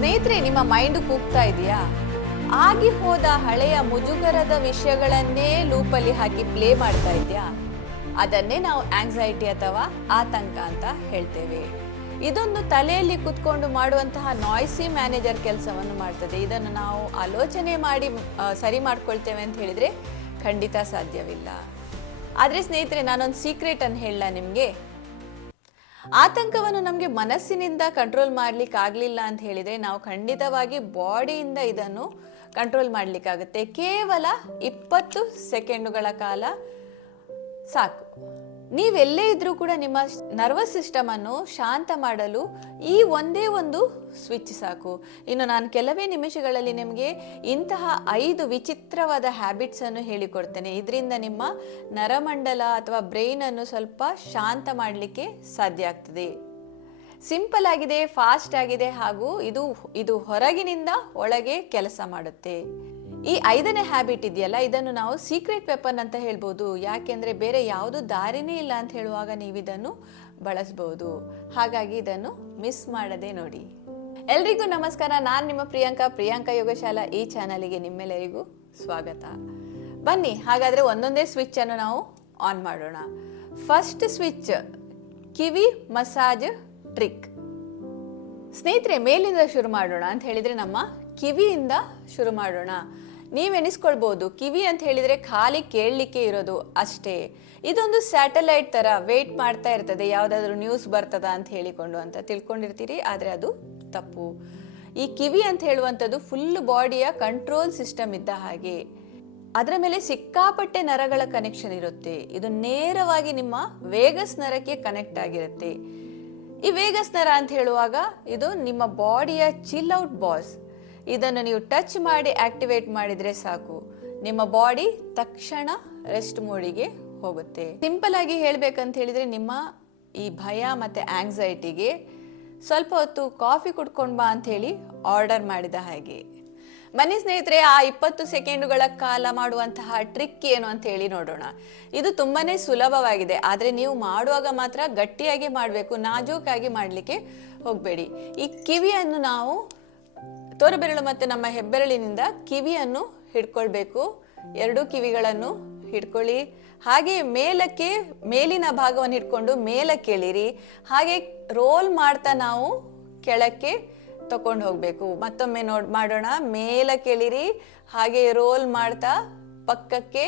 ಸ್ನೇಹಿತರೆ, ನಿಮ್ಮ ಮೈಂಡ್ ಕೂಗ್ತಾ ಇದೆಯಾ? ಆಗಿ ಹೋದ ಹಳೆಯ ಮುಜುಗರದ ವಿಷಯಗಳನ್ನೇ ಲೂಪಲ್ಲಿ ಹಾಕಿ ಪ್ಲೇ ಮಾಡ್ತಾ ಇದೆಯಾ? ಅದನ್ನೇ ನಾವು ಆಂಗ್ಸೈಟಿ ಅಥವಾ ಆತಂಕ ಅಂತ ಹೇಳ್ತೇವೆ. ಇದೊಂದು ತಲೆಯಲ್ಲಿ ಕುತ್ಕೊಂಡು ಮಾಡುವಂತಹ ನಾಯ್ಸಿ ಮ್ಯಾನೇಜರ್ ಕೆಲಸವನ್ನು ಮಾಡ್ತದೆ. ಇದನ್ನು ನಾವು ಆಲೋಚನೆ ಮಾಡಿ ಸರಿ ಮಾಡ್ಕೊಳ್ತೇವೆ ಅಂತ ಹೇಳಿದ್ರೆ ಖಂಡಿತ ಸಾಧ್ಯವಿಲ್ಲ. ಆದರೆ ಸ್ನೇಹಿತರೆ, ನಾನೊಂದು ಸೀಕ್ರೆಟ್ ಅನ್ನು ಹೇಳಲ್ಲ ನಿಮಗೆ. ಆತಂಕವನ್ನು ನಮಗೆ ಮನಸ್ಸಿನಿಂದ ಕಂಟ್ರೋಲ್ ಮಾಡ್ಲಿಕ್ಕೆ ಆಗಲಿಲ್ಲ ಅಂತ ಹೇಳಿದರೆ ನಾವು ಖಂಡಿತವಾಗಿ ಬಾಡಿಯಿಂದ ಇದನ್ನು ಕಂಟ್ರೋಲ್ ಮಾಡಲಿಕ್ಕಾಗುತ್ತೆ. ಕೇವಲ 20 ಸೆಕೆಂಡುಗಳ ಕಾಲ ಸಾಕು. ನೀವೆಲ್ಲೇ ಇದ್ರೂ ಕೂಡ ನಿಮ್ಮ ನರ್ವಸ್ ಸಿಸ್ಟಮ್ ಅನ್ನು ಶಾಂತ ಮಾಡಲು ಈ ಒಂದೇ ಒಂದು ಸ್ವಿಚ್ ಸಾಕು. ಇನ್ನು ನಾನು ಕೆಲವೇ ನಿಮಿಷಗಳಲ್ಲಿ ನಿಮಗೆ ಇಂತಹ 5 ವಿಚಿತ್ರವಾದ ಹ್ಯಾಬಿಟ್ಸ್ ಅನ್ನು ಹೇಳಿಕೊಡ್ತೇನೆ. ಇದರಿಂದ ನಿಮ್ಮ ನರಮಂಡಲ ಅಥವಾ ಬ್ರೈನ್ ಅನ್ನು ಸ್ವಲ್ಪ ಶಾಂತ ಮಾಡಲಿಕ್ಕೆ ಸಾಧ್ಯ ಆಗ್ತದೆ. ಸಿಂಪಲ್ ಆಗಿದೆ, ಫಾಸ್ಟ್ ಆಗಿದೆ, ಹಾಗೂ ಇದು ಹೊರಗಿನಿಂದ ಒಳಗೆ ಕೆಲಸ ಮಾಡುತ್ತೆ. ಈ 5ನೇ ಹ್ಯಾಬಿಟ್ ಇದೆಯಲ್ಲ, ಇದನ್ನು ನಾವು ಸೀಕ್ರೆಟ್ ವೆಪನ್ ಅಂತ ಹೇಳ್ಬೋದು. ಯಾಕೆಂದ್ರೆ ಬೇರೆ ಯಾವುದು ದಾರಿನೇ ಇಲ್ಲ ಅಂತ ಹೇಳುವಾಗ ನೀವು ಇದನ್ನು ಬಳಸಬಹುದು. ಹಾಗಾಗಿ ಇದನ್ನು ಮಿಸ್ ಮಾಡದೆ ನೋಡಿ. ಎಲ್ರಿಗೂ ನಮಸ್ಕಾರ. ನಾನು ನಿಮ್ಮ ಪ್ರಿಯಾಂಕಾ ಯೋಗಶಾಲಾ ಈ ಚಾನಲ್ಗೆ ನಿಮ್ಮೆಲ್ಲರಿಗೂ ಸ್ವಾಗತ. ಬನ್ನಿ ಹಾಗಾದ್ರೆ ಒಂದೊಂದೇ ಸ್ವಿಚ್ ಅನ್ನು ನಾವು ಆನ್ ಮಾಡೋಣ. ಫಸ್ಟ್ ಸ್ವಿಚ್, ಕಿವಿ ಮಸಾಜ್ ಟ್ರಿಕ್. ಸ್ನೇಹಿತರೆ, ಮೇಲಿಂದ ಶುರು ಮಾಡೋಣ ಅಂತ ಹೇಳಿದ್ರೆ ನಮ್ಮ ಕಿವಿಯಿಂದ ಶುರು ಮಾಡೋಣ. ನೀವೆನಿಸ್ಕೊಳ್ಬಹುದು ಕಿವಿ ಅಂತ ಹೇಳಿದ್ರೆ ಖಾಲಿ ಕೇಳಲಿಕ್ಕೆ ಇರೋದು ಅಷ್ಟೇ. ಇದೊಂದು ಸ್ಯಾಟಲೈಟ್ ತರ ವೇಟ್ ಮಾಡ್ತಾ ಇರ್ತದೆ, ಯಾವುದಾದ್ರೂ ನ್ಯೂಸ್ ಬರ್ತದ ಅಂತ ಹೇಳಿಕೊಂಡು ಅಂತ ತಿಳ್ಕೊಂಡಿರ್ತೀರಿ. ಆದರೆ ಅದು ತಪ್ಪು. ಈ ಕಿವಿ ಅಂತ ಹೇಳುವಂಥದ್ದು ಫುಲ್ ಬಾಡಿಯ ಕಂಟ್ರೋಲ್ ಸಿಸ್ಟಮ್ ಇದ್ದ ಹಾಗೆ. ಅದರ ಮೇಲೆ ಸಿಕ್ಕಾಪಟ್ಟೆ ನರಗಳ ಕನೆಕ್ಷನ್ ಇರುತ್ತೆ. ಇದು ನೇರವಾಗಿ ನಿಮ್ಮ ವೇಗಸ್ ನರಕ್ಕೆ ಕನೆಕ್ಟ್ ಆಗಿರುತ್ತೆ. ಈ ವೇಗಸ್ ನರ ಅಂತ ಹೇಳುವಾಗ ಇದು ನಿಮ್ಮ ಬಾಡಿಯ ಚಿಲ್ ಔಟ್ ಬಾಸ್. ಇದನ್ನು ನೀವು ಟಚ್ ಮಾಡಿ ಆಕ್ಟಿವೇಟ್ ಮಾಡಿದ್ರೆ ಸಾಕು, ನಿಮ್ಮ ಬಾಡಿ ತಕ್ಷಣ ರೆಸ್ಟ್ ಮೋಡಿಗೆ ಹೋಗುತ್ತೆ. ಸಿಂಪಲ್ ಆಗಿ ಹೇಳ್ಬೇಕಂತ ಹೇಳಿದ್ರೆ ನಿಮ್ಮ ಈ ಭಯ ಮತ್ತೆ ಆಂಗ್ಸೈಟಿಗೆ ಸ್ವಲ್ಪ ಹೊತ್ತು ಕಾಫಿ ಕುಡ್ಕೊಂಡು ಬಾ ಅಂತ ಹೇಳಿ ಆರ್ಡರ್ ಮಾಡಿದ ಹಾಗೆ. ಬನ್ನಿ ಸ್ನೇಹಿತರೆ, ಆ 20 ಸೆಕೆಂಡುಗಳ ಕಾಲ ಮಾಡುವಂತಹ ಟ್ರಿಕ್ ಏನು ಅಂತ ಹೇಳಿ ನೋಡೋಣ. ಇದು ತುಂಬಾನೇ ಸುಲಭವಾಗಿದೆ, ಆದರೆ ನೀವು ಮಾಡುವಾಗ ಮಾತ್ರ ಗಟ್ಟಿಯಾಗಿ ಮಾಡಬೇಕು, ನಾಜೂಕಾಗಿ ಮಾಡಲಿಕ್ಕೆ ಹೋಗಬೇಡಿ. ಈ ಕಿವಿಯನ್ನು ನಾವು ತೋರುಬೆರಳು ಮತ್ತು ನಮ್ಮ ಹೆಬ್ಬೆರಳಿನಿಂದ ಕಿವಿಯನ್ನು ಹಿಡ್ಕೊಳ್ಬೇಕು. 2 ಕಿವಿಗಳನ್ನು ಹಿಡ್ಕೊಳ್ಳಿ. ಹಾಗೆ ಮೇಲಿನ ಭಾಗವನ್ನು ಹಿಡ್ಕೊಂಡು ಮೇಲಕ್ಕೆ ಎಳಿರಿ. ಹಾಗೆ ರೋಲ್ ಮಾಡ್ತಾ ನಾವು ಕೆಳಕ್ಕೆ ತಕೊಂಡು ಹೋಗ್ಬೇಕು. ಮತ್ತೊಮ್ಮೆ ಮಾಡೋಣ. ಮೇಲಕ್ಕೆ ಎಳಿರಿ, ಹಾಗೆ ರೋಲ್ ಮಾಡ್ತಾ ಪಕ್ಕಕ್ಕೆ,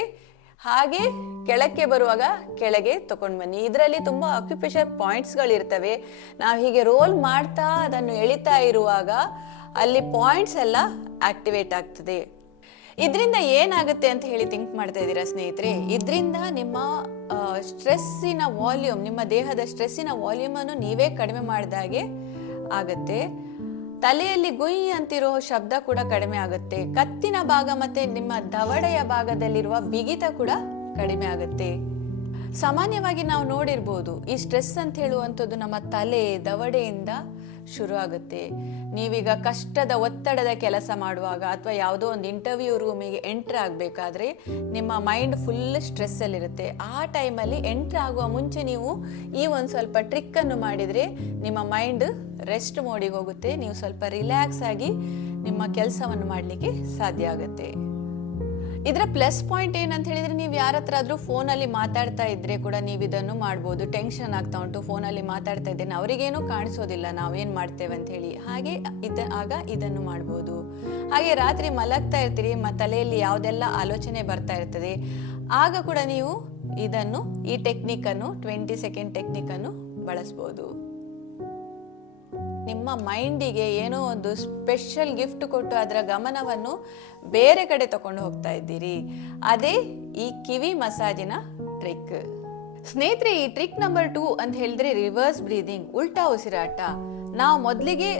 ಹಾಗೆ ಕೆಳಕ್ಕೆ ಬರುವಾಗ ಕೆಳಗೆ ತಕೊಂಡು ಬನ್ನಿ. ಇದರಲ್ಲಿ ತುಂಬಾ ಅಕ್ಯುಪೇಷನ್ ಪಾಯಿಂಟ್ಸ್ಗಳಿರ್ತವೆ. ನಾವು ಹೀಗೆ ರೋಲ್ ಮಾಡ್ತಾ ಅದನ್ನು ಎಳಿತಾ ಇರುವಾಗ ಅಲ್ಲಿ ಪಾಯಿಂಟ್ಸ್ ಎಲ್ಲ ಆಕ್ಟಿವೇಟ್ ಆಗ್ತದೆ. ಇದರಿಂದ ಏನಾಗುತ್ತೆ ಅಂತ ಹೇಳಿ ಥಿಂಕ್ ಮಾಡ್ತಾ ಇದ್ದೀರಾ ಸ್ನೇಹಿತರೆ? ಇದರಿಂದ ನಿಮ್ಮ ಸ್ಟ್ರೆಸ್ಸಿನ ವಾಲ್ಯೂಮ್, ನಿಮ್ಮ ದೇಹದ ಸ್ಟ್ರೆಸ್ಸಿನ ವಾಲ್ಯೂಮ್ ಅನ್ನು ನೀವೇ ಕಡಿಮೆ ಮಾಡಿದಾಗೆ ಆಗುತ್ತೆ. ತಲೆಯಲ್ಲಿ ಗುಯ್ ಅಂತಿರೋ ಶಬ್ದ ಕೂಡ ಕಡಿಮೆ ಆಗುತ್ತೆ. ಕತ್ತಿನ ಭಾಗ ಮತ್ತೆ ನಿಮ್ಮ ದವಡೆಯ ಭಾಗದಲ್ಲಿರುವ ಬಿಗಿತ ಕೂಡ ಕಡಿಮೆ ಆಗುತ್ತೆ. ಸಾಮಾನ್ಯವಾಗಿ ನಾವು ನೋಡಿರ್ಬೋದು, ಈ ಸ್ಟ್ರೆಸ್ ಅಂತ ಹೇಳುವಂಥದ್ದು ನಮ್ಮ ತಲೆ ದವಡೆಯಿಂದ ಶುರು ಆಗುತ್ತೆ. ನೀವೀಗ ಕಷ್ಟದ ಒತ್ತಡದ ಕೆಲಸ ಮಾಡುವಾಗ ಅಥವಾ ಯಾವುದೋ ಒಂದು ಇಂಟರ್ವ್ಯೂ ರೂಮಿಗೆ ಎಂಟ್ರ್ ಆಗಬೇಕಾದ್ರೆ ನಿಮ್ಮ ಮೈಂಡ್ ಫುಲ್ ಸ್ಟ್ರೆಸ್ಸಲ್ಲಿರುತ್ತೆ. ಆ ಟೈಮಲ್ಲಿ ಎಂಟ್ರ್ ಆಗುವ ಮುಂಚೆ ನೀವು ಈ ಒಂದು ಸ್ವಲ್ಪ ಟ್ರಿಕ್ಕನ್ನು ಮಾಡಿದರೆ ನಿಮ್ಮ ಮೈಂಡ್ ರೆಸ್ಟ್ ಮೋಡಿಗೆ ಹೋಗುತ್ತೆ. ನೀವು ಸ್ವಲ್ಪ ರಿಲ್ಯಾಕ್ಸ್ ಆಗಿ ನಿಮ್ಮ ಕೆಲಸವನ್ನು ಮಾಡಲಿಕ್ಕೆ ಸಾಧ್ಯ ಆಗುತ್ತೆ. ಇದರ ಪ್ಲಸ್ ಪಾಯಿಂಟ್ ಏನಂತ ಹೇಳಿದ್ರೆ, ನೀವು ಯಾರ ಹತ್ರ ಆದ್ರೂ ಫೋನಲ್ಲಿ ಮಾತಾಡ್ತಾ ಇದ್ರೆ ಕೂಡ ನೀವು ಇದನ್ನು ಮಾಡ್ಬೋದು. ಟೆನ್ಷನ್ ಆಗ್ತಾ ಉಂಟು, ಫೋನಲ್ಲಿ ಮಾತಾಡ್ತಾ ಇದ್ದೇನೆ, ಅವರಿಗೇನು ಕಾಣಿಸೋದಿಲ್ಲ ನಾವೇನ್ ಮಾಡ್ತೇವೆ ಅಂತ ಹೇಳಿ, ಹಾಗೆ ಆಗ ಇದನ್ನು ಮಾಡ್ಬೋದು. ಹಾಗೆ ರಾತ್ರಿ ಮಲಗ್ತಾ ಇರ್ತೀರಿ, ತಲೆಯಲ್ಲಿ ಯಾವುದೆಲ್ಲ ಆಲೋಚನೆ ಬರ್ತಾ ಇರ್ತದೆ, ಆಗ ಕೂಡ ನೀವು ಈ ಟೆಕ್ನಿಕ್ ಅನ್ನು 20 ಸೆಕೆಂಡ್ ಟೆಕ್ನಿಕ್ ಅನ್ನು ಬಳಸ್ಬೋದು. ನಿಮ್ಮ ಮೈಂಡಿಗೆ ಏನೋ ಒಂದು ಸ್ಪೆಷಲ್ ಗಿಫ್ಟ್ ಕೊಟ್ಟು ಅದರ ಗಮನವನ್ನು ಬೇರೆ ಕಡೆ ತಕೊಂಡು ಹೋಗ್ತಾ ಇದ್ದೀರಿ. ಅದೇ ಈ ಕಿವಿ ಮಸಾಜಿನ ಟ್ರಿಕ್. ಸ್ನೇಹಿತರೆ, ಈ ಟ್ರಿಕ್ ನಂಬರ್ 2 ಅಂತ ಹೇಳಿದ್ರೆ ರಿವರ್ಸ್ ಬ್ರೀದಿಂಗ್, ಉಲ್ಟಾ ಉಸಿರಾಟ. ನಾವು ಮೊದಲಿಗೆ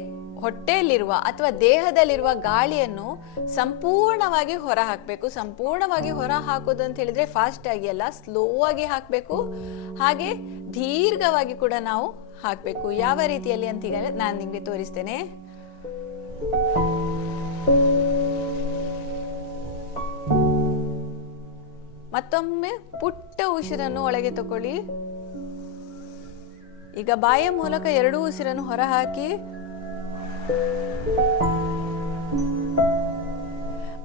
ಹೊಟ್ಟೆಯಲ್ಲಿರುವ ಅಥವಾ ದೇಹದಲ್ಲಿರುವ ಗಾಳಿಯನ್ನು ಸಂಪೂರ್ಣವಾಗಿ ಹೊರ ಹಾಕಬೇಕು. ಸಂಪೂರ್ಣವಾಗಿ ಹೊರ ಹಾಕೋದು ಅಂತ ಹೇಳಿದ್ರೆ ಫಾಸ್ಟ್ ಆಗಿ ಅಲ್ಲ, ಸ್ಲೋ ಆಗಿ ಹಾಕಬೇಕು. ಹಾಗೆ ದೀರ್ಘವಾಗಿ ಕೂಡ ನಾವು ಹಾಕಬೇಕು. ಯಾವ ರೀತಿಯಲ್ಲಿ ಅಂತ ಈಗ ನಾನು ನಿಮಗೆ ತೋರಿಸ್ತೇನೆ. ಮತ್ತೊಮ್ಮೆ ಪುಟ್ಟ ಉಸಿರನ್ನು ಒಳಗೆ ತಗೊಳ್ಳಿ. ಈಗ ಬಾಯಿಯ ಮೂಲಕ 2 ಉಸಿರನ್ನು ಹೊರ ಹಾಕಿ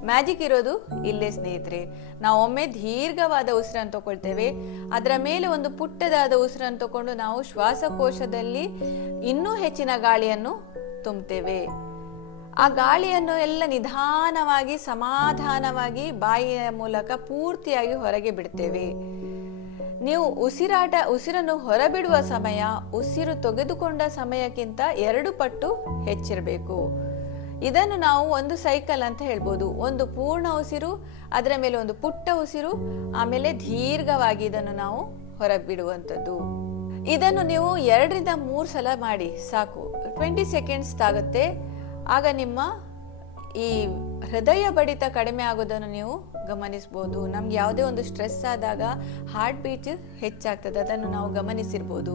ಮ್ಯಾಜಿಕ್ ಇರೋದು ಇಲ್ಲೇ ಸ್ನೇಹಿತರೆ. ನಾವು ಒಮ್ಮೆ ದೀರ್ಘವಾದ ಉಸಿರನ್ನು ತಗೊಳ್ತೇವೆ, ಅದರ ಮೇಲೆ ಒಂದು ಪುಟ್ಟದಾದ ಉಸಿರನ್ನು ತಗೊಂಡು ನಾವು ಶ್ವಾಸಕೋಶದಲ್ಲಿ ಇನ್ನೂ ಹೆಚ್ಚಿನ ಗಾಳಿಯನ್ನು ತುಂಬುತ್ತೇವೆ. ಆ ಗಾಳಿಯನ್ನು ಎಲ್ಲ ನಿಧಾನವಾಗಿ ಸಮಾಧಾನವಾಗಿ ಬಾಯಿಯ ಮೂಲಕ ಪೂರ್ತಿಯಾಗಿ ಹೊರಗೆ ಬಿಡ್ತೇವೆ. ನೀವು ಉಸಿರನ್ನು ಹೊರಬಿಡುವ ಸಮಯ ಉಸಿರು ತೆಗೆದುಕೊಂಡ ಸಮಯಕ್ಕಿಂತ 2 ಪಟ್ಟು ಹೆಚ್ಚಿರಬೇಕು. ಇದನ್ನು ನಾವು ಒಂದು ಸೈಕಲ್ ಅಂತ ಹೇಳ್ಬೋದು. ಒಂದು ಪೂರ್ಣ ಉಸಿರು, ಅದರ ಮೇಲೆ ಒಂದು ಪುಟ್ಟ ಉಸಿರು, ಆಮೇಲೆ ದೀರ್ಘವಾಗಿ ಇದನ್ನು ನಾವು ಹೊರಬಿಡುವಂಥದ್ದು. ಇದನ್ನು ನೀವು 2 ರಿಂದ 3 ಸಲ ಮಾಡಿ ಸಾಕು. 20 ಸೆಕೆಂಡ್ಸ್ ತಾಗುತ್ತೆ. ಆಗ ನಿಮ್ಮ ಈ ಹೃದಯ ಬಡಿತ ಕಡಿಮೆ ಆಗೋದನ್ನು ನೀವು ಗಮನಿಸ್ಬೋದು. ನಮ್ಗೆ ಯಾವುದೇ ಒಂದು ಸ್ಟ್ರೆಸ್ ಆದಾಗ ಹಾರ್ಟ್ ಬೀಟ್ ಹೆಚ್ಚಾಗ್ತದೆ, ಅದನ್ನು ನಾವು ಗಮನಿಸಿರ್ಬೋದು.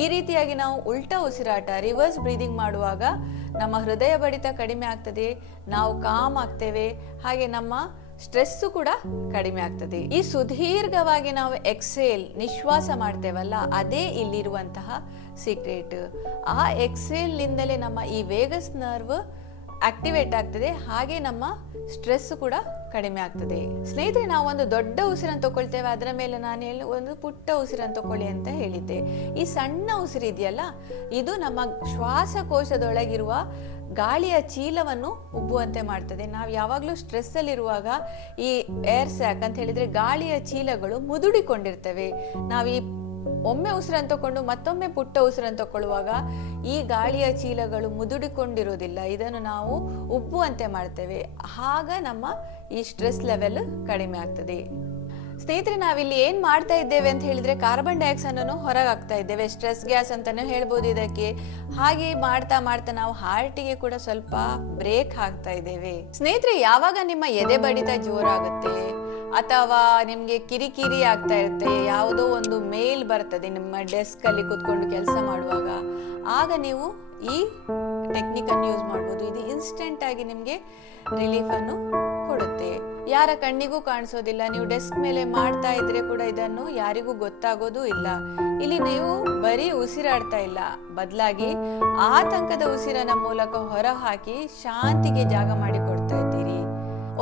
ಈ ರೀತಿಯಾಗಿ ನಾವು ಉಲ್ಟಾ ಉಸಿರಾಟ ರಿವರ್ಸ್ ಬ್ರೀದಿಂಗ್ ಮಾಡುವಾಗ ನಮ್ಮ ಹೃದಯ ಬಡಿತ ಕಡಿಮೆ ಆಗ್ತದೆ, ನಾವು ಕಾಮ್ ಆಗ್ತೇವೆ, ಹಾಗೆ ನಮ್ಮ ಸ್ಟ್ರೆಸ್ಸು ಕೂಡ ಕಡಿಮೆ ಆಗ್ತದೆ. ಈ ಸುದೀರ್ಘವಾಗಿ ನಾವು ಎಕ್ಸೇಲ್ ನಿಶ್ವಾಸ ಮಾಡ್ತೇವಲ್ಲ, ಅದೇ ಇಲ್ಲಿರುವಂತಹ ಸೀಕ್ರೆಟ್. ಆ ಎಕ್ಸೇಲ್ನಿಂದಲೇ ನಮ್ಮ ಈ ವೇಗಸ್ ನರ್ವ್ ಆಕ್ಟಿವೇಟ್ ಆಗ್ತದೆ, ಹಾಗೆ ನಮ್ಮ ಸ್ಟ್ರೆಸ್ ಕೂಡ ಕಡಿಮೆ ಆಗ್ತದೆ. ಸ್ನೇಹಿತರೆ, ನಾವು ಒಂದು ದೊಡ್ಡ ಉಸಿರನ್ನು ತಗೊಳ್ತೇವೆ, ಅದರ ಮೇಲೆ ನಾನು ಒಂದು ಪುಟ್ಟ ಉಸಿರನ್ನು ತಗೊಳ್ಳಿ ಅಂತ ಹೇಳಿದ್ದೆ. ಈ ಸಣ್ಣ ಉಸಿರು ಇದೆಯಲ್ಲ, ಇದು ನಮ್ಮ ಶ್ವಾಸಕೋಶದೊಳಗಿರುವ ಗಾಳಿಯ ಚೀಲವನ್ನು ಉಬ್ಬುವಂತೆ ಮಾಡ್ತದೆ. ನಾವು ಯಾವಾಗಲೂ ಸ್ಟ್ರೆಸ್ಸಲ್ಲಿರುವಾಗ ಈ ಏರ್ ಸ್ಯಾಕ್ ಅಂತ ಹೇಳಿದರೆ ಗಾಳಿಯ ಚೀಲಗಳು ಮುದುಡಿಕೊಂಡಿರ್ತವೆ. ನಾವು ಈ ಒಮ್ಮೆ ಉಸಿರನ್ನು ತಗೊಂಡು ಮತ್ತೊಮ್ಮೆ ಪುಟ್ಟ ಉಸಿರನ್ನು ತಗೊಳ್ಳುವಾಗ ಈ ಗಾಳಿಯ ಚೀಲಗಳು ಮುದುಡಿಕೊಂಡಿರೋದಿಲ್ಲ, ಇದನ್ನು ನಾವು ಉಬ್ಬುವಂತೆ ಮಾಡ್ತೇವೆ. ಆಗ ನಮ್ಮ ಈ ಸ್ಟ್ರೆಸ್ ಲೆವೆಲ್ ಕಡಿಮೆ ಆಗ್ತದೆ. ಸ್ನೇಹಿತರೆ, ನಾವಿಲ್ಲಿ ಏನ್ ಮಾಡ್ತಾ ಇದ್ದೇವೆ ಅಂತ ಹೇಳಿದ್ರೆ ಕಾರ್ಬನ್ ಡೈಆಕ್ಸೈಡ್ ಅನ್ನು ಹೊರಗೆ ಹಾಕ್ತಾ ಇದ್ದೇವೆ. ಸ್ಟ್ರೆಸ್ ಗ್ಯಾಸ್ ಅಂತಾನೆ ಹೇಳ್ಬೋದು ಇದಕ್ಕೆ. ಹಾಗೆ ಮಾಡ್ತಾ ಮಾಡ್ತಾ ನಾವು ಹಾರ್ಟಿಗೆ ಕೂಡ ಸ್ವಲ್ಪ ಬ್ರೇಕ್ ಹಾಕ್ತಾ ಇದ್ದೇವೆ. ಸ್ನೇಹಿತರೆ, ಯಾವಾಗ ನಿಮ್ಮ ಎದೆ ಬಡಿತ ಜೋರಾಗುತ್ತೆ ಅಥವಾ ನಿಮ್ಗೆ ಕಿರಿಕಿರಿ ಆಗ್ತಾ ಇರುತ್ತೆ, ಯಾವುದೋ ಒಂದು ಮೇಲ್ ಬರ್ತದೆ ನಿಮ್ಮ ಡೆಸ್ಕ್ ಅಲ್ಲಿ ಕೂತ್ಕೊಂಡು ಕೆಲಸ ಮಾಡುವಾಗ, ಆಗ ನೀವು ಈ ಟೆಕ್ನಿಕ್ ಅನ್ನು ಯೂಸ್ ಮಾಡ್ಬೋದು. ಇದು ಇನ್ಸ್ಟೆಂಟ್ ಆಗಿ ನಿಮ್ಗೆ ರಿಲೀಫ್ ಅನ್ನು ಕೊಡುತ್ತೆ. ಯಾರ ಕಣ್ಣಿಗೂ ಕಾಣಿಸೋದಿಲ್ಲ. ನೀವು ಡೆಸ್ಕ್ ಮೇಲೆ ಮಾಡ್ತಾ ಇದ್ರೆ ಕೂಡ ಇದನ್ನು ಯಾರಿಗೂ ಗೊತ್ತಾಗೋದು ಇಲ್ಲ. ಇಲ್ಲಿ ನೀವು ಬರೀ ಉಸಿರಾಡ್ತಾ ಇಲ್ಲ, ಬದಲಾಗಿ ಆತಂಕದ ಉಸಿರನ ಮೂಲಕ ಹೊರ ಹಾಕಿ ಶಾಂತಿಗೆ ಜಾಗ ಮಾಡಿ ಕೊಡ್ತಾ ಇದ್ದೀರಿ.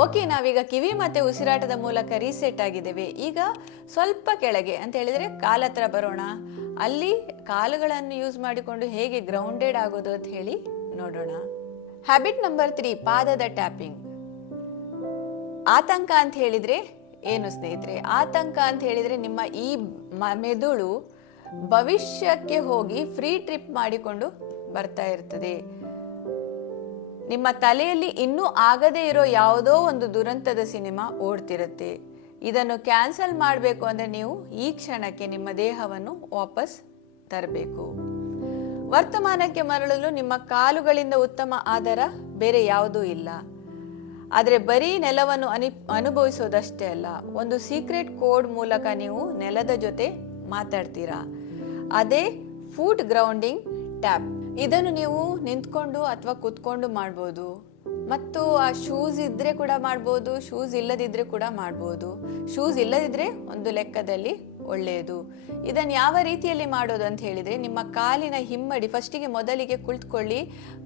ಓಕೆ, ನಾವೀಗ ಕಿವಿ ಮತ್ತೆ ಉಸಿರಾಟದ ಮೂಲಕ ರೀಸೆಟ್ ಆಗಿದ್ದೇವೆ. ಈಗ ಸ್ವಲ್ಪ ಕೆಳಗೆ ಅಂತ ಹೇಳಿದ್ರೆ ಕಾಲ ಹತ್ರ ಬರೋಣ. ಅಲ್ಲಿ ಕಾಲುಗಳನ್ನು ಯೂಸ್ ಮಾಡಿಕೊಂಡು ಹೇಗೆ ಗ್ರೌಂಡೆಡ್ ಆಗೋದು ಅಂತ ಹೇಳಿ ನೋಡೋಣ. ಹ್ಯಾಬಿಟ್ ನಂಬರ್ 3, ಪಾದದ ಟ್ಯಾಪಿಂಗ್. ಆತಂಕ ಅಂತ ಹೇಳಿದ್ರೆ ಏನು ಸ್ನೇಹಿತರೆ? ಆತಂಕ ಅಂತ ಹೇಳಿದ್ರೆ ನಿಮ್ಮ ಈ ಮೆದುಳು ಭವಿಷ್ಯಕ್ಕೆ ಹೋಗಿ ಫ್ರೀ ಟ್ರಿಪ್ ಮಾಡಿಕೊಂಡು ಬರ್ತಾ ಇರ್ತದೆ. ನಿಮ್ಮ ತಲೆಯಲ್ಲಿ ಇನ್ನೂ ಆಗದೇ ಇರೋ ಯಾವುದೋ ಒಂದು ದುರಂತದ ಸಿನಿಮಾ ಓಡ್ತಿರುತ್ತೆ. ಇದನ್ನು ಕ್ಯಾನ್ಸಲ್ ಮಾಡಬೇಕು ಅಂದರೆ ನೀವು ಈ ಕ್ಷಣಕ್ಕೆ ನಿಮ್ಮ ದೇಹವನ್ನು ವಾಪಸ್ ತರಬೇಕು. ವರ್ತಮಾನಕ್ಕೆ ಮರಳಲು ನಿಮ್ಮ ಕಾಲುಗಳಿಂದ ಉತ್ತಮ ಆಧಾರ ಬೇರೆ ಯಾವುದೂ ಇಲ್ಲ. ಆದರೆ ಬರೀ ನೆಲವನ್ನು ಅನುಭವಿಸೋದಷ್ಟೇ ಅಲ್ಲ, ಒಂದು ಸೀಕ್ರೆಟ್ ಕೋಡ್ ಮೂಲಕ ನೀವು ನೆಲದ ಜೊತೆ ಮಾತಾಡ್ತೀರಾ. ಅದೇ ಫುಟ್ ಗ್ರೌಂಡಿಂಗ್ ಟ್ಯಾಪ್. ಇದನ್ನು ನೀವು ನಿಂತ್ಕೊಂಡು ಅಥವಾ ಕೂತ್ಕೊಂಡು ಮಾಡ್ಬೋದು, ಮತ್ತು ಆ ಶೂಸ್ ಇದ್ರೆ ಕೂಡ ಮಾಡ್ಬೋದು, ಶೂಸ್ ಇಲ್ಲದಿದ್ರೆ ಕೂಡ ಮಾಡ್ಬೋದು. ಶೂಸ್ ಇಲ್ಲದಿದ್ರೆ ಒಂದು ಲೆಕ್ಕದಲ್ಲಿ ಒಳ್ಳೆಯದು. ಇದನ್ನು ಯಾವ ರೀತಿಯಲ್ಲಿ ಮಾಡೋದು ಅಂತ ಹೇಳಿದ್ರೆ, ನಿಮ್ಮ ಕಾಲಿನ ಹಿಮ್ಮಡಿ ಫಸ್ಟಿಗೆ ಮೊದಲಿಗೆ ಕುಳಿತುಕೊಳ್ಳಿ,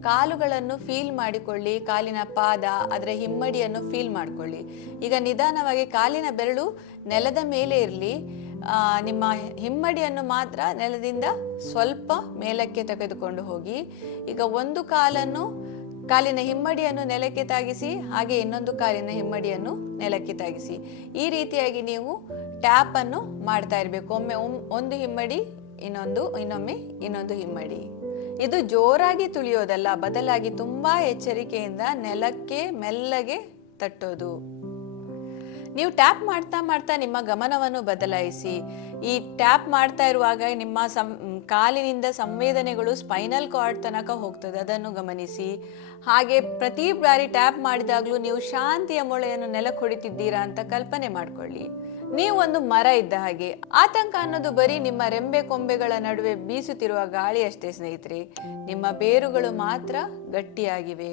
ಕಾಲುಗಳನ್ನು ಫೀಲ್ ಮಾಡಿಕೊಳ್ಳಿ, ಕಾಲಿನ ಪಾದ ಅದರ ಹಿಮ್ಮಡಿಯನ್ನು ಫೀಲ್ ಮಾಡಿಕೊಳ್ಳಿ. ಈಗ ನಿಧಾನವಾಗಿ ಕಾಲಿನ ಬೆರಳು ನೆಲದ ಮೇಲೆ ಇರಲಿ, ನಿಮ್ಮ ಹಿಮ್ಮಡಿಯನ್ನು ಮಾತ್ರ ನೆಲದಿಂದ ಸ್ವಲ್ಪ ಮೇಲಕ್ಕೆ ತೆಗೆದುಕೊಂಡು ಹೋಗಿ. ಈಗ ಒಂದು ಕಾಲಿನ ಹಿಮ್ಮಡಿಯನ್ನು ನೆಲಕ್ಕೆ ತಾಗಿಸಿ, ಹಾಗೆ ಇನ್ನೊಂದು ಕಾಲಿನ ಹಿಮ್ಮಡಿಯನ್ನು ನೆಲಕ್ಕೆ ತಾಗಿಸಿ. ಈ ರೀತಿಯಾಗಿ ನೀವು ಟ್ಯಾಪ್ ಅನ್ನು ಮಾಡ್ತಾ ಇರಬೇಕು. ಒಮ್ಮೆ ಒಂದು ಹಿಮ್ಮಡಿ, ಇನ್ನೊಮ್ಮೆ ಇನ್ನೊಂದು ಹಿಮ್ಮಡಿ. ಇದು ಜೋರಾಗಿ ತುಳಿಯೋದಲ್ಲ, ಬದಲಾಗಿ ತುಂಬಾ ಎಚ್ಚರಿಕೆಯಿಂದ ನೆಲಕ್ಕೆ ಮೆಲ್ಲಗೆ ತಟ್ಟೋದು. ನೀವು ಟ್ಯಾಪ್ ಮಾಡ್ತಾ ಮಾಡ್ತಾ ನಿಮ್ಮ ಗಮನವನ್ನು ಬದಲಾಯಿಸಿ. ಈ ಟ್ಯಾಪ್ ಮಾಡ್ತಾ ಇರುವಾಗ ನಿಮ್ಮ ಕಾಲಿನಿಂದ ಸಂವೇದನೆಗಳು ಸ್ಪೈನಲ್ ಕಾರ್ಡ್ ತನಕ ಹೋಗ್ತದೆ, ಅದನ್ನು ಗಮನಿಸಿ. ಹಾಗೆ ಪ್ರತಿ ಬಾರಿ ಟ್ಯಾಪ್ ಮಾಡಿದಾಗಲೂ ನೀವು ಶಾಂತಿಯ ಮೊಳೆಯನ್ನು ನೆಲಕ್ಕೆ ಹೊಡಿತಿದ್ದೀರಾ ಅಂತ ಕಲ್ಪನೆ ಮಾಡ್ಕೊಳ್ಳಿ. ನೀವು ಒಂದು ಮರ ಇದ್ದ ಹಾಗೆ. ಆತಂಕ ಅನ್ನೋದು ಬರೀ ನಿಮ್ಮ ರೆಂಬೆ ಕೊಂಬೆಗಳ ನಡುವೆ ಬೀಸುತ್ತಿರುವ ಗಾಳಿ ಅಷ್ಟೇ ಸ್ನೇಹಿತರೆ. ನಿಮ್ಮ ಬೇರುಗಳು ಮಾತ್ರ ಗಟ್ಟಿಯಾಗಿವೆ.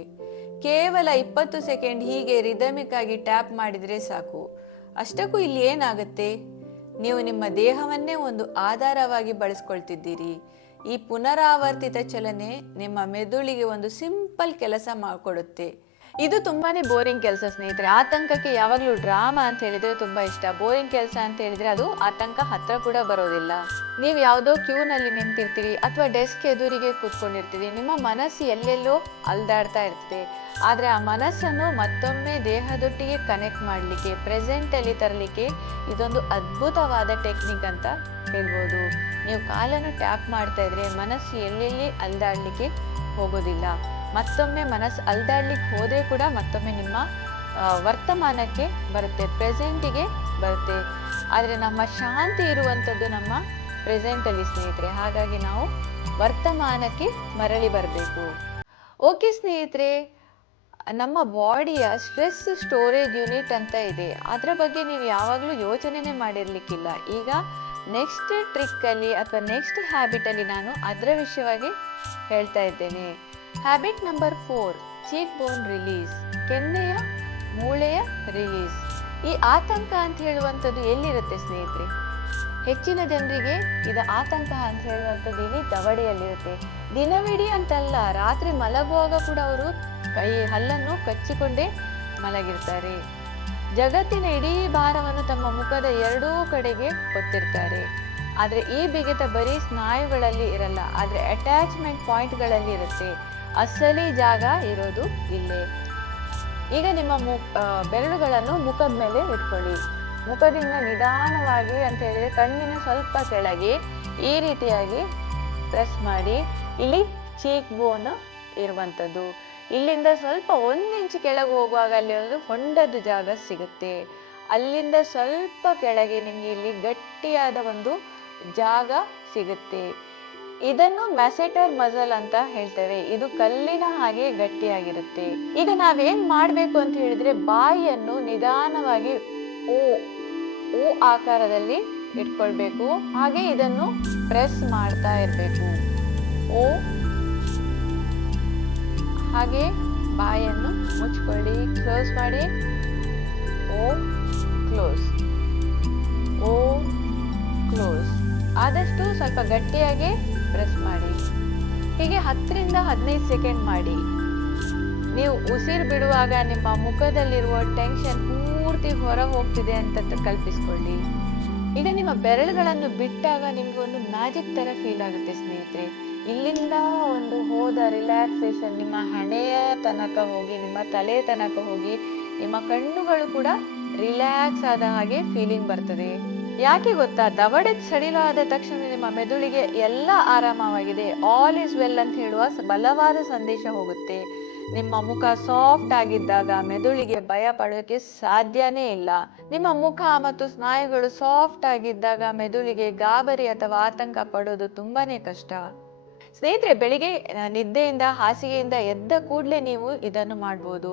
ಕೇವಲ 20 ಸೆಕೆಂಡ್ ಹೀಗೆ ರಿದಮಿಕ್ ಆಗಿ ಟ್ಯಾಪ್ ಮಾಡಿದರೆ ಸಾಕು. ಅಷ್ಟಕ್ಕೂ ಇಲ್ಲಿ ಏನಾಗುತ್ತೆ, ನೀವು ನಿಮ್ಮ ದೇಹವನ್ನೇ ಒಂದು ಆಧಾರವಾಗಿ ಬಳಸ್ಕೊಳ್ತಿದ್ದೀರಿ. ಈ ಪುನರಾವರ್ತಿತ ಚಲನೆ ನಿಮ್ಮ ಮೆದುಳಿಗೆ ಒಂದು ಸಿಂಪಲ್ ಸಿಂಪಲ್ ಕೆಲಸ ಮಾಡಿಕೊಡುತ್ತೆ. ಇದು ತುಂಬಾನೇ ಬೋರಿಂಗ್ ಕೆಲಸ ಸ್ನೇಹಿತರೆ. ಆತಂಕಕ್ಕೆ ಯಾವಾಗಲೂ ಡ್ರಾಮಾ ಅಂತ ಹೇಳಿದ್ರೆ ತುಂಬಾ ಇಷ್ಟ. ಬೋರಿಂಗ್ ಕೆಲಸ ಅಂತ ಹೇಳಿದ್ರೆ ಅದು ಆತಂಕ ಹತ್ರ ಕೂಡ ಬರೋದಿಲ್ಲ. ನೀವು ಯಾವುದೋ ಕ್ಯೂನಲ್ಲಿ ನಿಂತಿರ್ತೀರಿ ಅಥವಾ ಡೆಸ್ಕ್ ಎದುರಿಗೆ ಕೂತ್ಕೊಂಡಿರ್ತೀರಿ, ನಿಮ್ಮ ಮನಸ್ಸು ಎಲ್ಲೆಲ್ಲೋ ಅಲ್ದಾಡ್ತಾ ಇರ್ತದೆ. ಆದರೆ ಆ ಮನಸ್ಸನ್ನು ಮತ್ತೊಮ್ಮೆ ದೇಹದೊಟ್ಟಿಗೆ ಕನೆಕ್ಟ್ ಮಾಡಲಿಕ್ಕೆ, ಪ್ರೆಸೆಂಟಲ್ಲಿ ತರಲಿಕ್ಕೆ ಇದೊಂದು ಅದ್ಭುತವಾದ ಟೆಕ್ನಿಕ್ ಅಂತ ಹೇಳ್ಬೋದು. ನೀವು ಕಾಲನ್ನು ಟ್ಯಾಪ್ ಮಾಡ್ತಾ ಇದ್ರೆ ಮನಸ್ಸು ಎಲ್ಲೆಲ್ಲಿ ಅಲ್ದಾಡ್ಲಿಕ್ಕೆ ಹೋಗೋದಿಲ್ಲ. ಮತ್ತೊಮ್ಮೆ ಮನಸ್ಸು ಅಲ್ದಾಡ್ಲಿಕ್ಕೆ ಹೋದರೆ ಕೂಡ ಮತ್ತೊಮ್ಮೆ ನಿಮ್ಮ ವರ್ತಮಾನಕ್ಕೆ ಬರುತ್ತೆ, ಪ್ರೆಸೆಂಟಿಗೆ ಬರುತ್ತೆ. ಆದರೆ ನಮ್ಮ ಶಾಂತಿ ಇರುವಂಥದ್ದು ನಮ್ಮ ಪ್ರೆಸೆಂಟಲ್ಲಿ ಸ್ನೇಹಿತರೆ. ಹಾಗಾಗಿ ನಾವು ವರ್ತಮಾನಕ್ಕೆ ಮರಳಿ ಬರಬೇಕು. ಓಕೆ ಸ್ನೇಹಿತರೆ, ನಮ್ಮ ಬಾಡಿಯ ಸ್ಟ್ರೆಸ್ ಸ್ಟೋರೇಜ್ ಯೂನಿಟ್ ಅಂತ ಇದೆ. ಅದರ ಬಗ್ಗೆ ನೀವು ಯಾವಾಗಲೂ ಯೋಚನೆನೇ ಮಾಡಿರಲಿಕ್ಕಿಲ್ಲ. ಈಗ ನೆಕ್ಸ್ಟ್ ಟ್ರಿಕ್ಕಲ್ಲಿ ಅಥವಾ ನೆಕ್ಸ್ಟ್ ಹ್ಯಾಬಿಟಲ್ಲಿ ನಾನು ಅದರ ವಿಷಯವಾಗಿ ಹೇಳ್ತಾ ಇದ್ದೇನೆ. ಹ್ಯಾಬಿಟ್ ನಂಬರ್ 4, ಚೀಕ್ ಬೋನ್ ರಿಲೀಸ್, ಕೆನ್ನೆಯ ಮೂಳೆಯ ರಿಲೀಸ್. ಈ ಆತಂಕ ಅಂತ ಹೇಳುವಂಥದ್ದು ಎಲ್ಲಿರುತ್ತೆ ಸ್ನೇಹಿತರೆ? ಹೆಚ್ಚಿನ ಜನರಿಗೆ ಇದು ಆತಂಕ ಅಂತ ಹೇಳುವಂಥದ್ದು ಇಲ್ಲಿ ದವಡೆಯಲ್ಲಿರುತ್ತೆ. ದಿನವಿಡೀ ಅಂತಲ್ಲ, ರಾತ್ರಿ ಮಲಗುವಾಗ ಕೂಡ ಅವರು ಹಲ್ಲನ್ನು ಕಚ್ಚಿಕೊಂಡೇ ಮಲಗಿರ್ತಾರೆ. ಜಗತ್ತಿನ ಇಡೀ ಭಾರವನ್ನು ತಮ್ಮ ಮುಖದ ಎರಡೂ ಕಡೆಗೆ ಹೊತ್ತಿರ್ತಾರೆ. ಆದರೆ ಈ ಬಿಗಿತ ಬರೀ ಸ್ನಾಯುಗಳಲ್ಲಿ ಇರಲ್ಲ, ಆದರೆ ಅಟ್ಯಾಚ್ಮೆಂಟ್ ಪಾಯಿಂಟ್ಗಳಲ್ಲಿ ಇರುತ್ತೆ. ಅಸಲಿ ಜಾಗ ಇರೋದು ಇಲ್ಲೇ. ಈಗ ನಿಮ್ಮ ಬೆರಳುಗಳನ್ನು ಮುಖದ ಮೇಲೆ ಇಟ್ಕೊಳ್ಳಿ. ಮುಖದಿಂದ ನಿಧಾನವಾಗಿ ಅಂತ ಹೇಳಿದ್ರೆ ಕಣ್ಣಿನ ಸ್ವಲ್ಪ ಕೆಳಗೆ ಈ ರೀತಿಯಾಗಿ ಪ್ರೆಸ್ ಮಾಡಿ. ಇಲ್ಲಿ ಚೀಕ್ ಬೋನ್ ಇರುವಂಥದ್ದು. ಇಲ್ಲಿಂದ ಸ್ವಲ್ಪ 1 ಇಂಚ್ ಕೆಳಗೆ ಹೋಗುವಾಗ ಅಲ್ಲಿ ಒಂದು ಹೊಂಡದ ಜಾಗ ಸಿಗುತ್ತೆ. ಅಲ್ಲಿಂದ ಸ್ವಲ್ಪ ಕೆಳಗೆ ನಿಮಗೆ ಇಲ್ಲಿ ಗಟ್ಟಿಯಾದ ಒಂದು ಜಾಗ ಸಿಗುತ್ತೆ. ಇದನ್ನು ಮ್ಯಾಸೆಟರ್ ಮಸಲ್ ಅಂತ ಹೇಳ್ತೇವೆ. ಇದು ಕಲ್ಲಿನ ಹಾಗೆ ಗಟ್ಟಿಯಾಗಿರುತ್ತೆ. ಈಗ ನಾವೇನ್ ಮಾಡ್ಬೇಕು ಅಂತ ಹೇಳಿದ್ರೆ ಬಾಯಿಯನ್ನು ನಿಧಾನವಾಗಿ ಓ ಆಕಾರದಲ್ಲಿ ಇಟ್ಕೊಳ್ಬೇಕು. ಹಾಗೆ ಇದನ್ನು ಪ್ರೆಸ್ ಮಾಡ್ತಾ ಇರಬೇಕು. ಓ, ಹಾಗೆ ಬಾಯನ್ನು ಮುಚ್ಕೊಳ್ಳಿ, ಕ್ಲೋಸ್ ಮಾಡಿ. ಓ, ಕ್ಲೋಸ್, ಓ, ಕ್ಲೋಸ್. ಆದಷ್ಟು ಸ್ವಲ್ಪ ಗಟ್ಟಿಯಾಗಿ ಪ್ರೆಸ್ ಮಾಡಿ. ಹೀಗೆ 10 ರಿಂದ 15 ಸೆಕೆಂಡ್ ಮಾಡಿ. ನೀವು ಉಸಿರು ಬಿಡುವಾಗ ನಿಮ್ಮ ಮುಖದಲ್ಲಿರುವ ಟೆನ್ಷನ್ ಪೂರ್ತಿ ಹೊರ ಹೋಗ್ತಿದೆ ಅಂತ ಕಲ್ಪಿಸ್ಕೊಳ್ಳಿ. ಈಗ ನಿಮ್ಮ ಬೆರಳುಗಳನ್ನು ಬಿಟ್ಟಾಗ ನಿಮ್ಗೆ ಒಂದು ಮ್ಯಾಜಿಕ್ ತರ ಫೀಲ್ ಆಗುತ್ತೆ ಸ್ನೇಹಿತರೆ. ಇಲ್ಲಿಂದ ಒಂದು ಹೋದ ರಿಲ್ಯಾಕ್ಸೇಷನ್ ನಿಮ್ಮ ಹಣೆಯ ತನಕ ಹೋಗಿ, ನಿಮ್ಮ ತಲೆ ತನಕ ಹೋಗಿ, ನಿಮ್ಮ ಕಣ್ಣುಗಳು ಕೂಡ ರಿಲ್ಯಾಕ್ಸ್ ಆದ ಹಾಗೆ ಫೀಲಿಂಗ್ ಬರ್ತದೆ. ಯಾಕೆ ಗೊತ್ತಾ? ದವಡೆ ಸಡಿಲಾದ ತಕ್ಷಣ ನಿಮ್ಮ ಮೆದುಳಿಗೆ ಎಲ್ಲ ಆರಾಮವಾಗಿದೆ, ಆಲ್ ಇಸ್ ವೆಲ್ ಅಂತ ಹೇಳುವ ಬಲವಾದ ಸಂದೇಶ ಹೋಗುತ್ತೆ. ನಿಮ್ಮ ಮುಖ ಸಾಫ್ಟ್ ಆಗಿದ್ದಾಗ ಮೆದುಳಿಗೆ ಭಯ ಪಡೋಕೆ ಸಾಧ್ಯನೇ ಇಲ್ಲ. ನಿಮ್ಮ ಮುಖ ಮತ್ತು ಸ್ನಾಯುಗಳು ಸಾಫ್ಟ್ ಆಗಿದ್ದಾಗ ಮೆದುಳಿಗೆ ಗಾಬರಿ ಅಥವಾ ಆತಂಕ ಪಡೋದು ತುಂಬಾನೇ ಕಷ್ಟ. ಸ್ನೇಹಿತರೆ, ಬೆಳಿಗ್ಗೆ ನಿದ್ದೆಯಿಂದ ಹಾಸಿಗೆಯಿಂದ ಎದ್ದ ಕೂಡಲೇ ನೀವು ಇದನ್ನು ಮಾಡ್ಬೋದು.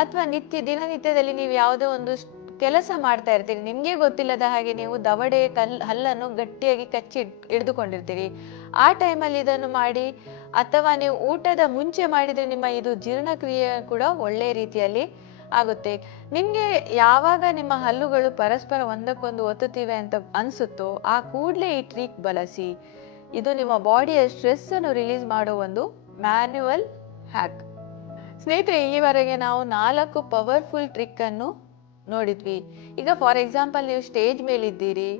ಅಥವಾ ದಿನನಿತ್ಯದಲ್ಲಿ ನೀವು ಯಾವುದೋ ಒಂದು ಕೆಲಸ ಮಾಡ್ತಾ ಇರ್ತೀರಿ, ನಿಮಗೆ ಗೊತ್ತಿಲ್ಲದ ಹಾಗೆ ನೀವು ದವಡೆ ಹಲ್ಲನ್ನು ಗಟ್ಟಿಯಾಗಿ ಕಚ್ಚಿ ಹಿಡಿದುಕೊಂಡಿರ್ತೀರಿ. ಆ ಟೈಮಲ್ಲಿ ಇದನ್ನು ಮಾಡಿ. ಅಥವಾ ನೀವು ಊಟದ ಮುಂಚೆ ಮಾಡಿದರೆ ನಿಮ್ಮ ಇದು ಜೀರ್ಣಕ್ರಿಯೆ ಕೂಡ ಒಳ್ಳೆ ರೀತಿಯಲ್ಲಿ ಆಗುತ್ತೆ. ನಿಮಗೆ ಯಾವಾಗ ನಿಮ್ಮ ಹಲ್ಲುಗಳು ಪರಸ್ಪರ ಒಂದಕ್ಕೊಂದು ಒತ್ತುತ್ತಿವೆ ಅಂತ ಅನಿಸುತ್ತೋ ಆ ಕೂಡಲೇ ಈ ಟ್ರಿಕ್ ಬಳಸಿ. ಇದು ನಿಮ್ಮ ಬಾಡಿಯ ಸ್ಟ್ರೆಸ್ ಅನ್ನು ರಿಲೀಸ್ ಮಾಡೋ ಒಂದು ಮ್ಯಾನ್ಯುವಲ್ ಹ್ಯಾಕ್. ಸ್ನೇಹಿತರೆ, ಇಲ್ಲಿವರೆಗೆ ನಾವು 4 ಪವರ್ಫುಲ್ ಟ್ರಿಕ್ ಅನ್ನು ನೋಡಿದ್ವಿ. ಈಗ ಫಾರ್ ಎಕ್ಸಾಂಪಲ್ ನೀವು ಸ್ಟೇಜ್ ಮೇಲಿದ್ದೀರಿ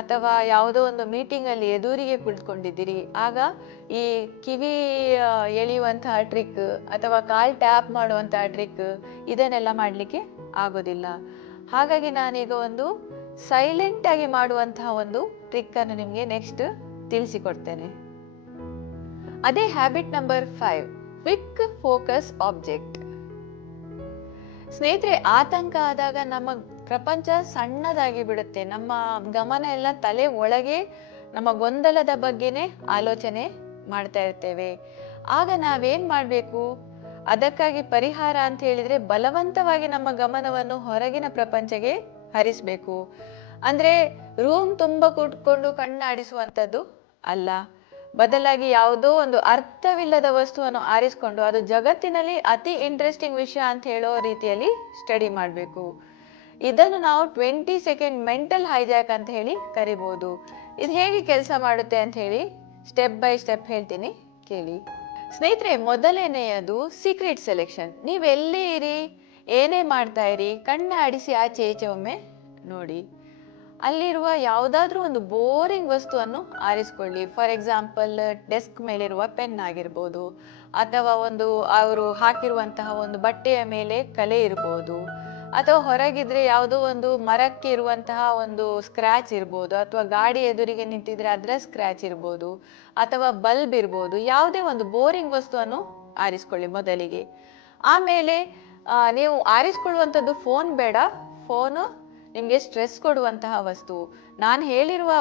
ಅಥವಾ ಯಾವುದೋ ಒಂದು ಮೀಟಿಂಗಲ್ಲಿ ಎದುರಿಗೆ ಕುಳಿತುಕೊಂಡಿದ್ದೀರಿ. ಆಗ ಈ ಕಿವಿ ಎಳೆಯುವಂತಹ ಟ್ರಿಕ್ ಅಥವಾ ಕಾಲ್ ಟ್ಯಾಪ್ ಮಾಡುವಂತಹ ಟ್ರಿಕ್ ಇದನ್ನೆಲ್ಲ ಮಾಡಲಿಕ್ಕೆ ಆಗೋದಿಲ್ಲ. ಹಾಗಾಗಿ ನಾನೀಗ ಒಂದು ಸೈಲೆಂಟ್ ಆಗಿ ಮಾಡುವಂತಹ ಒಂದು ಟ್ರಿಕ್ ಅನ್ನು ನಿಮಗೆ ನೆಕ್ಸ್ಟ್ ತಿಳಿಸಿಕೊಡ್ತೇನೆ. ಅದೇ habit number 5, quick focus object. ಸ್ನೇಹಿತರೆ, ಆತಂಕ ಆದಾಗ ನಮ್ಮ ಪ್ರಪಂಚ ಸಣ್ಣದಾಗಿ ಬಿಡುತ್ತೆ. ನಮ್ಮ ಗಮನ ಎಲ್ಲ ತಲೆ ಒಳಗೆ ನಮ್ಮ ಗೊಂದಲದ ಬಗ್ಗೆನೇ ಆಲೋಚನೆ ಮಾಡ್ತಾ ಇರ್ತೇವೆ. ಆಗ ನಾವೇನ್ ಮಾಡಬೇಕು? ಅದಕ್ಕಾಗಿ ಪರಿಹಾರ ಅಂತ ಹೇಳಿದ್ರೆ ಬಲವಂತವಾಗಿ ನಮ್ಮ ಗಮನವನ್ನು ಹೊರಗಿನ ಪ್ರಪಂಚಕ್ಕೆ ಹರಿಸಬೇಕು. ಅಂದ್ರೆ ರೂಮ್ ತುಂಬ ಕೂತ್ಕೊಂಡು ಕಣ್ಣಾಡಿಸುವಂಥದ್ದು ಅಲ್ಲ. ಬದಲಾಗಿ ಯಾವುದೋ ಒಂದು ಅರ್ಥವಿಲ್ಲದ ವಸ್ತುವನ್ನು ಆರಿಸಿಕೊಂಡು ಅದು ಜಗತ್ತಿನಲ್ಲಿ ಅತಿ ಇಂಟ್ರೆಸ್ಟಿಂಗ್ ವಿಷಯ ಅಂತ ಹೇಳೋ ರೀತಿಯಲ್ಲಿ ಸ್ಟಡಿ ಮಾಡಬೇಕು. ಇದನ್ನು ನಾವು 20 ಸೆಕೆಂಡ್ ಮೆಂಟಲ್ ಹೈಜಾಕ್ ಅಂತ ಹೇಳಿ ಕರಿಬಹುದು. ಇದು ಹೇಗೆ ಕೆಲಸ ಮಾಡುತ್ತೆ ಅಂತ ಹೇಳಿ ಸ್ಟೆಪ್ ಬೈ ಸ್ಟೆಪ್ ಹೇಳ್ತೀನಿ, ಕೇಳಿ. ಸ್ನೇಹಿತರೆ, ಮೊದಲನೆಯದು ಸೀಕ್ರೆಟ್ ಸೆಲೆಕ್ಷನ್. ನೀವೆಲ್ಲೇ ಇರಿ, ಏನೇ ಮಾಡ್ತಾ ಇರಿ, ಕಣ್ಣ ಆಡಿಸಿ ಆಚೆ ಈಚೆ ಒಮ್ಮೆ ನೋಡಿ. ಅಲ್ಲಿರುವ ಯಾವುದಾದ್ರೂ ಒಂದು ಬೋರಿಂಗ್ ವಸ್ತುವನ್ನು ಆರಿಸ್ಕೊಳ್ಳಿ. ಫಾರ್ ಎಕ್ಸಾಂಪಲ್, ಡೆಸ್ಕ್ ಮೇಲಿರುವ ಪೆನ್ ಆಗಿರ್ಬೋದು, ಅಥವಾ ಅವರು ಹಾಕಿರುವಂತಹ ಒಂದು ಬಟ್ಟೆಯ ಮೇಲೆ ಕಲೆ ಇರ್ಬೋದು, ಅಥವಾ ಹೊರಗಿದ್ರೆ ಯಾವುದೋ ಒಂದು ಮರಕ್ಕೆ ಇರುವಂತಹ ಒಂದು ಸ್ಕ್ರ್ಯಾಚ್ ಇರ್ಬೋದು, ಅಥವಾ ಗಾಡಿ ಎದುರಿಗೆ ನಿಂತಿದ್ರೆ ಅದರ ಸ್ಕ್ರ್ಯಾಚ್ ಇರ್ಬೋದು, ಅಥವಾ ಬಲ್ಬ್ ಇರ್ಬೋದು. ಯಾವುದೇ ಒಂದು ಬೋರಿಂಗ್ ವಸ್ತುವನ್ನು ಆರಿಸ್ಕೊಳ್ಳಿ ಮೊದಲಿಗೆ. ಆಮೇಲೆ ನೀವು ಆರಿಸ್ಕೊಳ್ಳುವಂಥದ್ದು ಫೋನ್ ಬೇಡ. ಫೋನು ನಿಮಗೆ ಸ್ಟ್ರೆಸ್ ಕೊಡುವಂತಹ ವಸ್ತು. ನಾನು ಹೇಳಿರುವ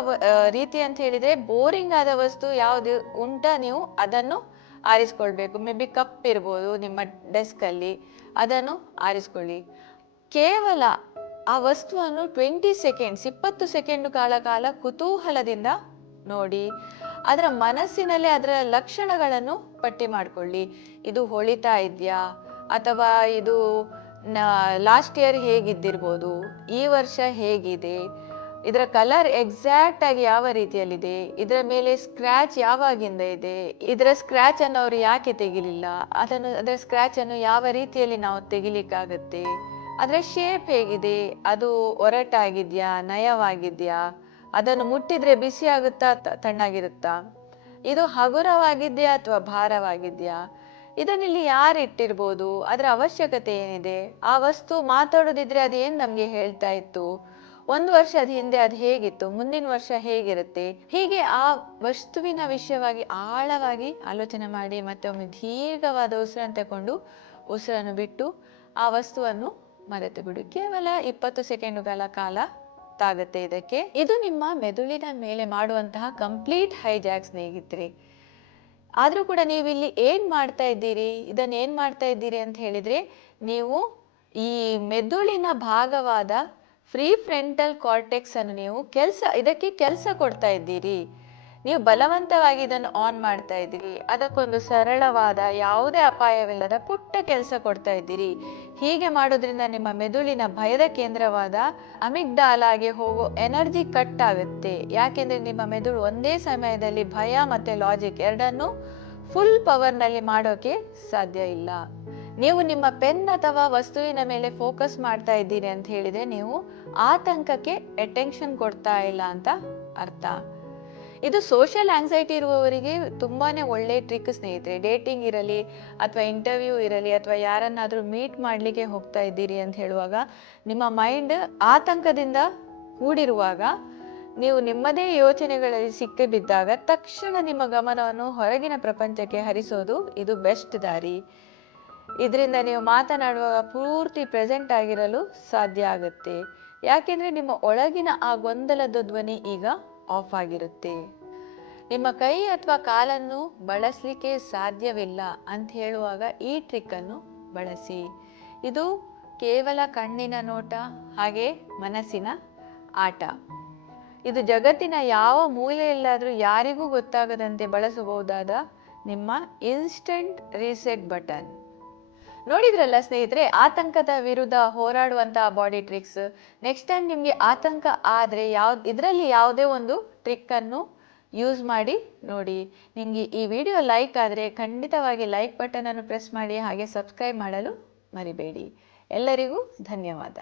ರೀತಿ ಅಂತ ಹೇಳಿದರೆ, ಬೋರಿಂಗ್ ಆದ ವಸ್ತು ಯಾವುದು ಉಂಟಾ ನೀವು ಅದನ್ನು ಆರಿಸ್ಕೊಳ್ಬೇಕು. ಮೇ ಬಿ ಕಪ್ ಇರ್ಬೋದು ನಿಮ್ಮ ಡೆಸ್ಕಲ್ಲಿ, ಅದನ್ನು ಆರಿಸ್ಕೊಳ್ಳಿ. ಕೇವಲ ಆ ವಸ್ತುವನ್ನು 20 ಸೆಕೆಂಡ್ಸ್ 20 ಸೆಕೆಂಡು ಕಾಲ ಕುತೂಹಲದಿಂದ ನೋಡಿ. ಅದರ ಮನಸ್ಸಿನಲ್ಲೇ ಅದರ ಲಕ್ಷಣಗಳನ್ನು ಪಟ್ಟಿ ಮಾಡಿಕೊಳ್ಳಿ. ಇದು ಹೊಳಿತಾ ಇದೆಯಾ, ಅಥವಾ ಇದು ಲಾಸ್ಟ್ ಇಯರ್ ಹೇಗಿದ್ದಿರ್ಬೋದು, ಈ ವರ್ಷ ಹೇಗಿದೆ, ಇದರ ಕಲರ್ ಎಕ್ಸಾಕ್ಟ್ ಆಗಿ ಯಾವ ರೀತಿಯಲ್ಲಿದೆ, ಇದರ ಮೇಲೆ ಸ್ಕ್ರ್ಯಾಚ್ ಯಾವಾಗಿಂದ ಇದೆ, ಇದರ ಸ್ಕ್ರ್ಯಾಚ್ ಅನ್ನು ಅವರು ಯಾಕೆ ತೆಗಿಲಿಲ್ಲ, ಅದರ ಸ್ಕ್ರ್ಯಾಚ್ ಅನ್ನು ಯಾವ ರೀತಿಯಲ್ಲಿ ನಾವು ತೆಗಿಲಿಕ್ಕಾಗತ್ತೆ, ಅದರ ಶೇಪ್ ಹೇಗಿದೆ, ಅದು ಒರಟಾಗಿದೆಯಾ, ನಯವಾಗಿದೆಯಾ, ಅದನ್ನು ಮುಟ್ಟಿದ್ರೆ ಬಿಸಿ ಆಗುತ್ತಾ, ತಣ್ಣಗಿರುತ್ತಾ, ಇದು ಹಗುರವಾಗಿದೆಯಾ ಅಥವಾ ಭಾರವಾಗಿದೆಯಾ, ಇದನ್ನಿಲ್ಲಿ ಯಾರು ಇಟ್ಟಿರ್ಬೋದು, ಅದರ ಅವಶ್ಯಕತೆ ಏನಿದೆ, ಆ ವಸ್ತು ಮಾತಾಡೋದಿದ್ರೆ ಅದು ಏನು ನಮಗೆ ಹೇಳ್ತಾ ಇತ್ತು, ಒಂದು ವರ್ಷದ ಹಿಂದೆ ಅದು ಹೇಗಿತ್ತು, ಮುಂದಿನ ವರ್ಷ ಹೇಗಿರುತ್ತೆ. ಹೀಗೆ ಆ ವಸ್ತುವಿನ ವಿಷಯವಾಗಿ ಆಳವಾಗಿ ಆಲೋಚನೆ ಮಾಡಿ ಮತ್ತೆ ಒಮ್ಮೆ ದೀರ್ಘವಾದ ಉಸಿರನ್ನು ತಗೊಂಡು ಉಸಿರನ್ನು ಬಿಟ್ಟು ಆ ವಸ್ತುವನ್ನು ಮರೆತು ಬಿಡು. ಕೇವಲ 20 ಸೆಕೆಂಡುಗಳ ಕಾಲ ತಾಗತ್ತೆ ಇದಕ್ಕೆ. ಇದು ನಿಮ್ಮ ಮೆದುಳಿನ ಮೇಲೆ ಮಾಡುವಂತಹ ಕಂಪ್ಲೀಟ್ ಹೈಜಾಕ್ ಸ್ನೇಹಿತರೆ. ಆದರೂ ಕೂಡ ನೀವು ಇಲ್ಲಿ ಏನು ಮಾಡ್ತಾ ಇದ್ದೀರಿ, ಇದನ್ನು ಏನು ಮಾಡ್ತಾ ಇದ್ದೀರಿ ಅಂತ ಹೇಳಿದರೆ, ನೀವು ಈ ಮೆದುಳಿನ ಭಾಗವಾದ ಫ್ರೀ ಫ್ರಂಟಲ್ ಕಾರ್ಟೆಕ್ಸ್ ಅನ್ನು ನೀವು ಇದಕ್ಕೆ ಕೆಲಸ ಕೊಡ್ತಾ ಇದ್ದೀರಿ. ನೀವು ಬಲವಂತವಾಗಿ ಇದನ್ನು ಆನ್ ಮಾಡ್ತಾ ಇದ್ದೀರಿ. ಅದಕ್ಕೊಂದು ಸರಳವಾದ, ಯಾವುದೇ ಅಪಾಯವಿಲ್ಲದ ಪುಟ್ಟ ಕೆಲಸ ಕೊಡ್ತಾ ಇದ್ದೀರಿ. ಹೀಗೆ ಮಾಡೋದ್ರಿಂದ ನಿಮ್ಮ ಮೆದುಳಿನ ಭಯದ ಕೇಂದ್ರವಾದ ಅಮಿಗ್ಡಾಲಾಗೆ ಹೋಗೋ ಎನರ್ಜಿ ಕಟ್ ಆಗುತ್ತೆ. ಯಾಕೆಂದರೆ ನಿಮ್ಮ ಮೆದುಳು ಒಂದೇ ಸಮಯದಲ್ಲಿ ಭಯ ಮತ್ತು ಲಾಜಿಕ್ ಎರಡನ್ನೂ ಫುಲ್ ಪವರ್ನಲ್ಲಿ ಮಾಡೋಕೆ ಸಾಧ್ಯ ಇಲ್ಲ. ನೀವು ನಿಮ್ಮ ಪೆನ್ ಅಥವಾ ವಸ್ತುವಿನ ಮೇಲೆ ಫೋಕಸ್ ಮಾಡ್ತಾ ಇದ್ದೀರಿ ಅಂತ ಹೇಳಿದರೆ ನೀವು ಆತಂಕಕ್ಕೆ ಅಟೆನ್ಷನ್ ಕೊಡ್ತಾ ಇಲ್ಲ ಅಂತ ಅರ್ಥ. ಇದು ಸೋಷಿಯಲ್ ಆಂಗ್ಸೈಟಿ ಇರುವವರಿಗೆ ತುಂಬಾ ಒಳ್ಳೆ ಟ್ರಿಕ್ ಸ್ನೇಹಿತರೆ. ಡೇಟಿಂಗ್ ಇರಲಿ ಅಥವಾ ಇಂಟರ್ವ್ಯೂ ಇರಲಿ ಅಥವಾ ಯಾರನ್ನಾದರೂ ಮೀಟ್ ಮಾಡಲಿಕ್ಕೆ ಹೋಗ್ತಾ ಇದ್ದೀರಿ ಅಂತ ಹೇಳುವಾಗ ನಿಮ್ಮ ಮೈಂಡ್ ಆತಂಕದಿಂದ ಕೂಡಿರುವಾಗ, ನೀವು ನಿಮ್ಮದೇ ಯೋಚನೆಗಳಲ್ಲಿ ಸಿಕ್ಕಿಬಿದ್ದಾಗ ತಕ್ಷಣ ನಿಮ್ಮ ಗಮನವನ್ನು ಹೊರಗಿನ ಪ್ರಪಂಚಕ್ಕೆ ಹರಿಸೋದು ಇದು ಬೆಸ್ಟ್ ದಾರಿ. ಇದರಿಂದ ನೀವು ಮಾತನಾಡುವಾಗ ಪೂರ್ತಿ ಪ್ರೆಸೆಂಟ್ ಆಗಿರಲು ಸಾಧ್ಯ ಆಗುತ್ತೆ. ಯಾಕೆಂದರೆ ನಿಮ್ಮ ಒಳಗಿನ ಆ ಗೊಂದಲದ ಧ್ವನಿ ಈಗ ಆಫ್ ಆಗಿರುತ್ತೆ. ನಿಮ್ಮ ಕೈ ಅಥವಾ ಕಾಲನ್ನು ಬಳಸಲಿಕ್ಕೆ ಸಾಧ್ಯವಿಲ್ಲ ಅಂತ ಹೇಳುವಾಗ ಈ ಟ್ರಿಕ್ಕನ್ನು ಬಳಸಿ. ಇದು ಕೇವಲ ಕಣ್ಣಿನ ನೋಟ ಹಾಗೆ ಮನಸ್ಸಿನ ಆಟ. ಇದು ಜಗತ್ತಿನ ಯಾವ ಮೂಲೆಯಲ್ಲಾದರೂ ಯಾರಿಗೂ ಗೊತ್ತಾಗದಂತೆ ಬಳಸಬಹುದಾದ ನಿಮ್ಮ ಇನ್ಸ್ಟಂಟ್ ರೀಸೆಟ್ ಬಟನ್. ನೋಡಿದ್ರಲ್ಲ ಸ್ನೇಹಿತರೆ, ಆತಂಕದ ವಿರುದ್ಧ ಹೋರಾಡುವಂತಹ ಬಾಡಿ ಟ್ರಿಕ್ಸ್. ನೆಕ್ಸ್ಟ್ ಟೈಮ್ ನಿಮಗೆ ಆತಂಕ ಆದರೆ ಇದರಲ್ಲಿ ಯಾವುದೇ ಒಂದು ಟ್ರಿಕ್ಕನ್ನು ಯೂಸ್ ಮಾಡಿ ನೋಡಿ. ನಿಮಗೆ ಈ ವಿಡಿಯೋ ಲೈಕ್ ಆದರೆ ಖಂಡಿತವಾಗಿ ಲೈಕ್ ಬಟನನ್ನು ಪ್ರೆಸ್ ಮಾಡಿ, ಹಾಗೆ ಸಬ್ಸ್ಕ್ರೈಬ್ ಮಾಡಲು ಮರಿಬೇಡಿ. ಎಲ್ಲರಿಗೂ ಧನ್ಯವಾದ.